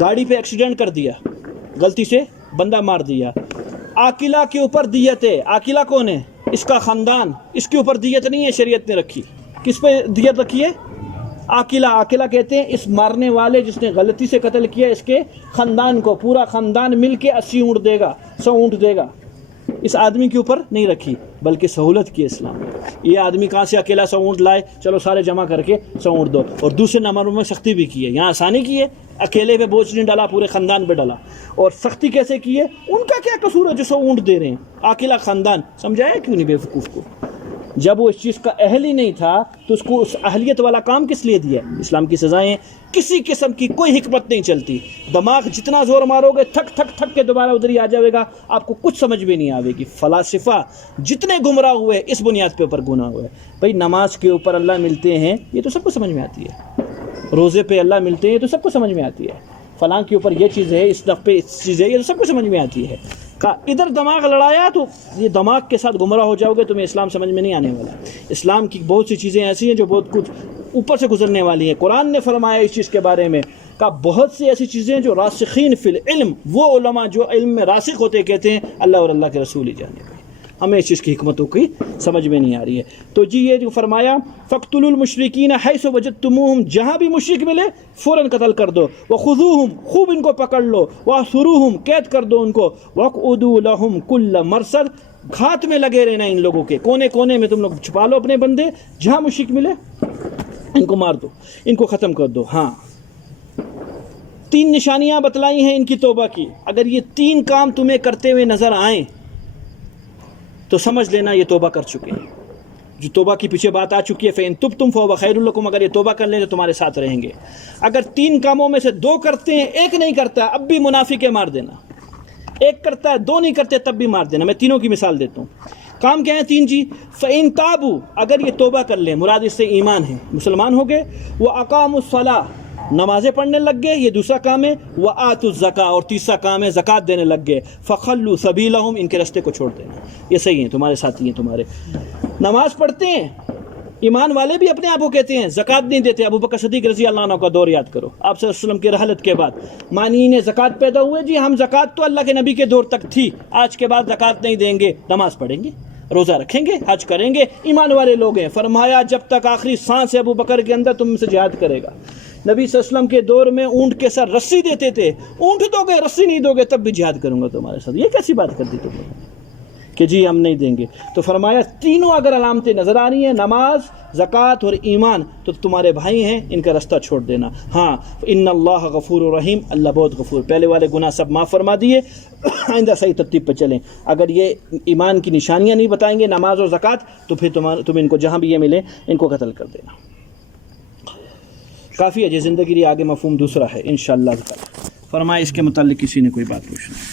گاڑی پہ ایکسیڈنٹ کر دیا، غلطی سے بندہ مار دیا۔ عاقلہ کے اوپر دیت ہے، عاقلہ کون ہے؟ اس کا خاندان، اس کے اوپر دیت نہیں ہے، شریعت نے رکھی۔ کس پہ دیت رکھی ہے؟ عاقلہ۔ عاقلہ کہتے ہیں اس مارنے والے جس نے غلطی سے قتل کیا اس کے خاندان کو، پورا خاندان مل کے 80 اونٹ دے گا، 100 اونٹ دے گا۔ اس آدمی کے اوپر نہیں رکھی بلکہ سہولت کی اسلام نے۔ یہ آدمی کہاں سے اکیلا 100 اونٹ لائے؟ چلو سارے جمع کر کے 100 اونٹ دو۔ اور دوسرے نمبر میں سختی بھی کی ہے، یہاں آسانی کی ہے، اکیلے پہ بوجھ نہیں ڈالا، پورے خاندان پہ ڈالا۔ اور سختی کیسے کی ہے؟ ان کا کیا قصور ہے جو 100 اونٹ دے رہے ہیں؟ عاقلہ خاندان، سمجھایا کیوں نہیں بیوقوف کو؟ جب وہ اس چیز کا اہل ہی نہیں تھا تو اس کو اس اہلیت والا کام کس لیے دیا؟ اسلام کی سزائیں کسی قسم کی کوئی حکمت نہیں چلتی، دماغ جتنا زور مارو گے تھک تھک تھک کے دوبارہ ادھر ہی آ جائے گا، آپ کو کچھ سمجھ بھی نہیں آئے گی۔ فلاسفہ جتنے گمراہ ہوئے اس بنیاد پہ اوپر گناہ ہوئے۔ بھائی نماز کے اوپر اللہ ملتے ہیں یہ تو سب کو سمجھ میں آتی ہے، روزے پہ اللہ ملتے ہیں یہ تو سب کو سمجھ میں آتی ہے، فلاں کے اوپر یہ چیز ہے، اس نف پہ اس چیز ہے، یہ تو سب کو سمجھ میں آتی ہے۔ ادھر دماغ لڑایا تو یہ دماغ کے ساتھ گمراہ ہو جاؤ گے، تمہیں اسلام سمجھ میں نہیں آنے والا۔ اسلام کی بہت سی چیزیں ایسی ہیں جو بہت کچھ اوپر سے گزرنے والی ہیں۔ قرآن نے فرمایا اس چیز کے بارے میں کہ بہت سی ایسی چیزیں جو راسخین فی العلم، وہ علماء جو علم میں راسخ ہوتے کہتے ہیں اللہ اور اللہ کے رسول ہی جانے گے، ہمیں اس چیز کی حکمتوں کی سمجھ میں نہیں آ رہی ہے۔ تو جی یہ جو فرمایا فَاقْتُلُوا الْمُشْرِكِينَ حَيْثُ وَجَدتُّمُوهُمْ، جہاں بھی مشرک ملے فوراً قتل کر دو، وَخُذُوهُمْ، خوب ان کو پکڑ لو، وَاحْصُرُوهُمْ، قید کر دو ان کو، وَاقْعُدُوا لَهُمْ كُلَّ مَرْصَدٍ، گھات میں لگے رہنا ان لوگوں کے، کونے کونے میں تم لوگ چھپا لو اپنے بندے، جہاں مشرک ملے ان کو مار دو، ان کو ختم کر دو۔ ہاں 3 نشانیاں بتلائی ہیں ان کی توبہ کی، اگر یہ 3 کام تمہیں کرتے ہوئے نظر آئیں تو سمجھ لینا یہ توبہ کر چکے ہیں۔ جو توبہ کی پیچھے بات آ چکی ہے فَإِن تُبْتُمْ فَهُوَ خَيْرٌ لَكُمْ، اگر یہ توبہ کر لیں تو تمہارے ساتھ رہیں گے۔ اگر 3 کاموں میں سے 2 کرتے ہیں 1 نہیں کرتا اب بھی منافق ہے، مار دینا۔ 1 کرتا ہے 2 نہیں کرتے تب بھی مار دینا۔ میں تینوں کی مثال دیتا ہوں۔ کام کیا ہے 3 جی؟ فَإِن تَابُوا، اگر یہ توبہ کر لیں، مراد اس سے ایمان ہے، مسلمان ہو گئے، وَأَقَامُوا الصَّلَاةَ، نمازیں پڑھنے لگ گئے، یہ دوسرا کام ہے، وَآتُوا الزَّكَاةَ، اور تیسرا کام ہے زکوٰۃ دینے لگ گئے، فَخَلُّوا سَبِيلَهُمْ، ان کے راستے کو چھوڑ دینا۔ یہ صحیح ہیں، تمہارے ساتھی ہیں، تمہارے نماز پڑھتے ہیں، ایمان والے بھی اپنے آپ کو کہتے ہیں، زکوٰۃ نہیں دیتے۔ ابو بکر صدیق رضی اللہ عنہ کا دور یاد کرو، آپ صلی اللہ علیہ وسلم کی رحلت کے بعد مانین زکوٰۃ پیدا ہوئے، جی ہم زکوٰۃ تو اللہ کے نبی کے دور تک تھی، آج کے بعد زکوٰۃ نہیں دیں گے، نماز پڑھیں گے، روزہ رکھیں گے، حج کریں گے، ایمان والے لوگ ہیں۔ فرمایا جب تک آخری سانس ہے ابو بکر کے اندر تم سے جہاد کرے گا۔ نبی صلی اللہ علیہ وسلم کے دور میں اونٹ کے ساتھ رسی دیتے تھے، اونٹ دو گے رسی نہیں دو گے تب بھی جہاد کروں گا تمہارے ساتھ۔ یہ کیسی بات کر دی تم نے کہ جی ہم نہیں دیں گے؟ تو فرمایا تینوں اگر علامتیں نظر آ رہی ہیں، نماز، زکوٰۃ اور ایمان، تو تمہارے بھائی ہیں، ان کا راستہ چھوڑ دینا۔ ہاں ان اللہ غفور الرحیم، اللہ بہت غفور، پہلے والے گناہ سب معاف فرما دیے، آئندہ صحیح ترتیب پہ چلیں۔ اگر یہ ایمان کی نشانیاں نہیں بتائیں گے، نماز اور زکوٰۃ، تو پھر تم ان کو جہاں بھی یہ ملے ان کو قتل کر دینا۔ کافی ہے جی، زندگی آگے مفہوم دوسرا ہے انشاءاللہ۔ فرمائے اس کے متعلق کسی نے کوئی بات پوچھنا؟